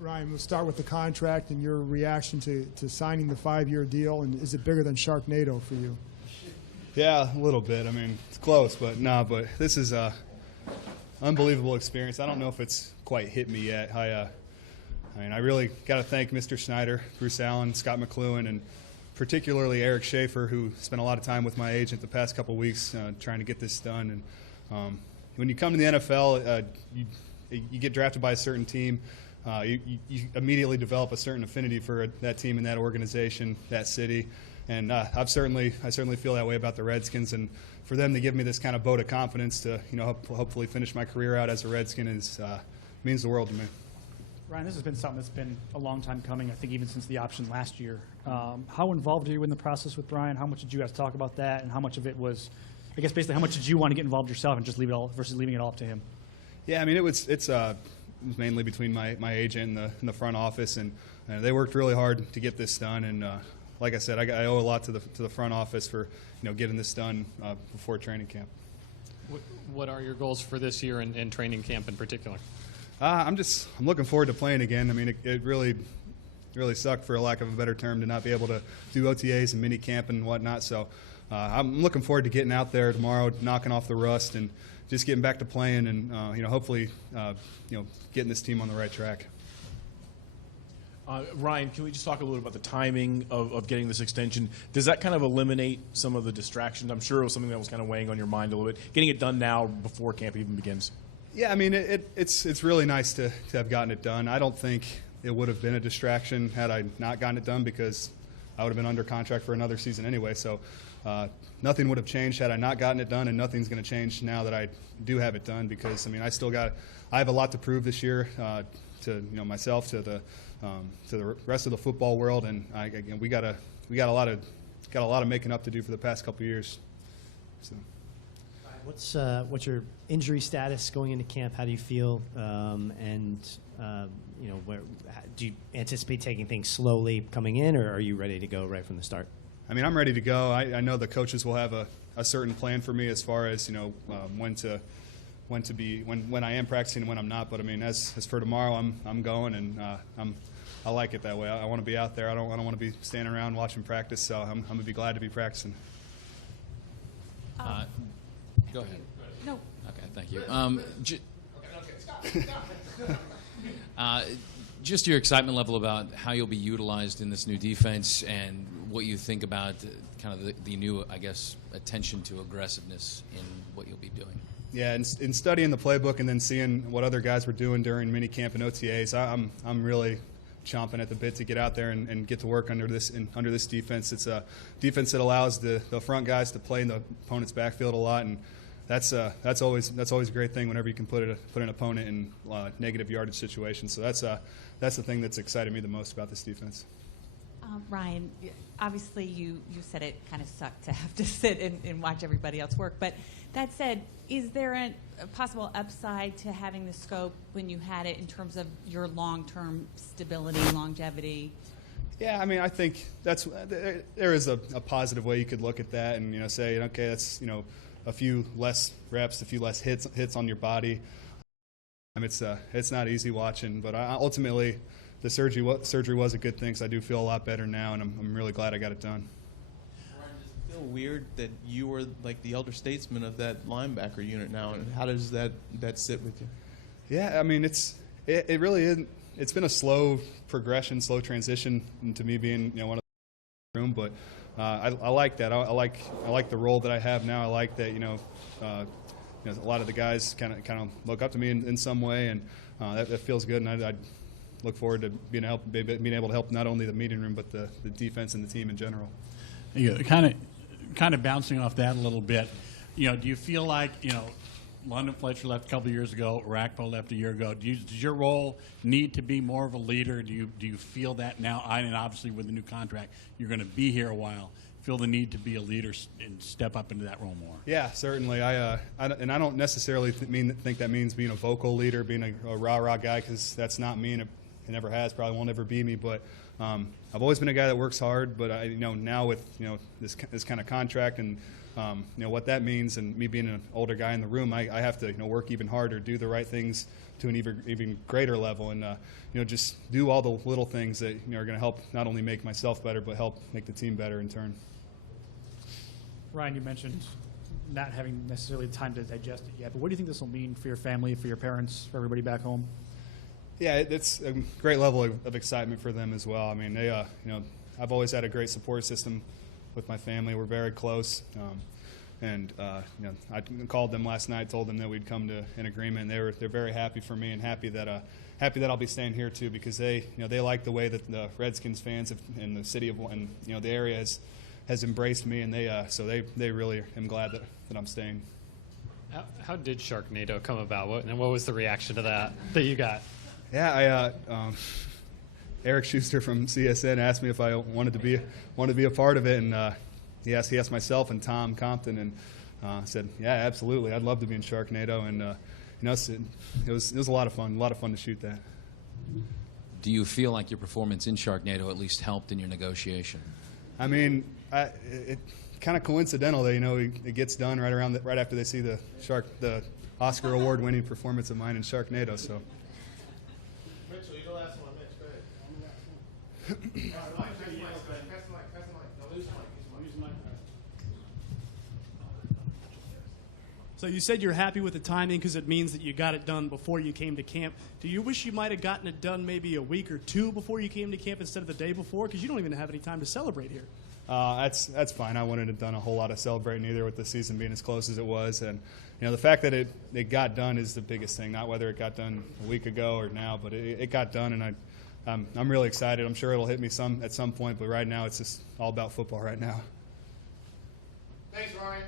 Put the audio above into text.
Ryan, we'll start with the contract and your reaction to signing the 5-year deal, and is it bigger than Sharknado for you? Yeah, a little bit. I mean, it's close, but no, but this is a unbelievable experience. I don't know if it's quite hit me yet. I mean, I really got to thank Mr. Schneider, Bruce Allen, Scott McLuhan, and particularly Eric Schaefer, who spent a lot of time with my agent the past couple of weeks trying to get this done. And when you come to the NFL, you get drafted by a certain team. You immediately develop a certain affinity for that team and that organization, that city. And I certainly feel that way about the Redskins. And for them to give me this kind of vote of confidence to, hopefully finish my career out as a Redskin means the world to me. Ryan, this has been something that's been a long time coming, I think even since the option last year. How involved are you in the process with Brian? How much did you guys talk about that? And how much of it was, I guess basically how much did you want to get involved yourself and just leave it all versus leaving it all up to him? Yeah, I mean, it was mainly between my agent and the front office, and they worked really hard to get this done. And like I said, I owe a lot to the front office for getting this done before training camp. What are your goals for this year and training camp in particular? I'm looking forward to playing again. I mean, it really sucked, for a lack of a better term, to not be able to do OTAs and mini camp and whatnot. So I'm looking forward to getting out there tomorrow, knocking off the rust, and just getting back to playing, and hopefully getting this team on the right track. Ryan, can we just talk a little about the timing of getting this extension? Does that kind of eliminate some of the distractions? I'm sure it was something that was kind of weighing on your mind a little bit, getting it done now before camp even begins. Yeah, I mean, it's really nice to have gotten it done. I don't think it would have been a distraction had I not gotten it done, because I would have been under contract for another season anyway. So nothing would have changed had I not gotten it done, and nothing's going to change now that I do have it done, because I mean, I have a lot to prove this year to myself, to the rest of the football world, and we got a lot of making up to do for the past couple of years. So. What's your injury status going into camp? How do you feel? Do you anticipate taking things slowly coming in, or are you ready to go right from the start? I mean, I'm ready to go. I know the coaches will have a certain plan for me as far as when I am practicing and when I'm not. But I mean, as for tomorrow, I'm going, and I like it that way. I want to be out there. I don't want to be standing around watching practice. So I'm going to be glad to be practicing. Go ahead. No. Okay, thank you. Just your excitement level about how you'll be utilized in this new defense, and what you think about kind of the new, I guess, attention to aggressiveness in what you'll be doing. Yeah, in studying the playbook and then seeing what other guys were doing during minicamp and OTAs, I'm really chomping at the bit to get out there and get to work under this defense. It's a defense that allows the front guys to play in the opponent's backfield a lot, and that's always a great thing whenever you can put an opponent in negative yardage situations. So that's the thing that's excited me the most about this defense. Ryan, obviously you said it kind of sucked to have to sit and watch everybody else work, but that said, is there a possible upside to having the scope when you had it in terms of your long-term stability, longevity? Yeah, I mean, I think there is a positive way you could look at that and say, okay, that's a few less reps, a few less hits on your body. It's not easy watching, but ultimately the surgery was a good thing, so I do feel a lot better now, and I'm really glad I got it done. Ryan, does it feel weird that you were like the elder statesman of that linebacker unit now, and how does that sit with you? Yeah, I mean, it really isn't. It's been a slow progression, slow transition into me being one of the room, but I like that. I like the role that I have now. I like that a lot of the guys kind of look up to me in some way, and that feels good. And I look forward to being able to help not only the meeting room but the defense and the team in general. Yeah, kind of bouncing off that a little bit. Do you feel like London Fletcher left a couple of years ago, Rackpo left a year ago. Does your role need to be more of a leader? Do you feel that now? And obviously with the new contract, you're going to be here a while. Feel the need to be a leader and step up into that role more? Yeah, certainly. I don't necessarily think that means being a vocal leader, being a rah-rah guy, because that's not me, and it never has, probably won't ever be me. But I've always been a guy that works hard. But now with this kind of contract and what that means, and me being an older guy in the room, I have to work even harder, do the right things to an even greater level, and just do all the little things that are going to help not only make myself better, but help make the team better in turn. Ryan, you mentioned not having necessarily time to digest it yet, but what do you think this will mean for your family, for your parents, for everybody back home? Yeah, it's a great level of excitement for them as well. I mean, they, I've always had a great support system with my family. We're very close, and I called them last night, told them that we'd come to an agreement. They're very happy for me and happy that I'll be staying here too, because they like the way that the Redskins fans in the city of the area has embraced me, and they really am glad that I'm staying. How did Sharknado come about? What was the reaction to that you got? Yeah, Eric Schuster from CSN asked me if I wanted to be a part of it, and he asked myself and Tom Compton, and said, yeah, absolutely, I'd love to be in Sharknado, and it was a lot of fun to shoot that. Do you feel like your performance in Sharknado at least helped in your negotiation? I mean, it kind of coincidental that it gets done right after they see the Oscar award-winning performance of mine in Sharknado. So. Mitchell, you're the last one. Mitch, go ahead. So you said you're happy with the timing because it means that you got it done before you came to camp. Do you wish you might have gotten it done maybe a week or two before you came to camp instead of the day before? Because you don't even have any time to celebrate here. That's fine. I wouldn't have done a whole lot of celebrating either, with the season being as close as it was. And the fact that it got done is the biggest thing. Not whether it got done a week ago or now, but it got done, and I'm really excited. I'm sure it'll hit me at some point, but right now it's just all about football right now. Thanks, Ryan.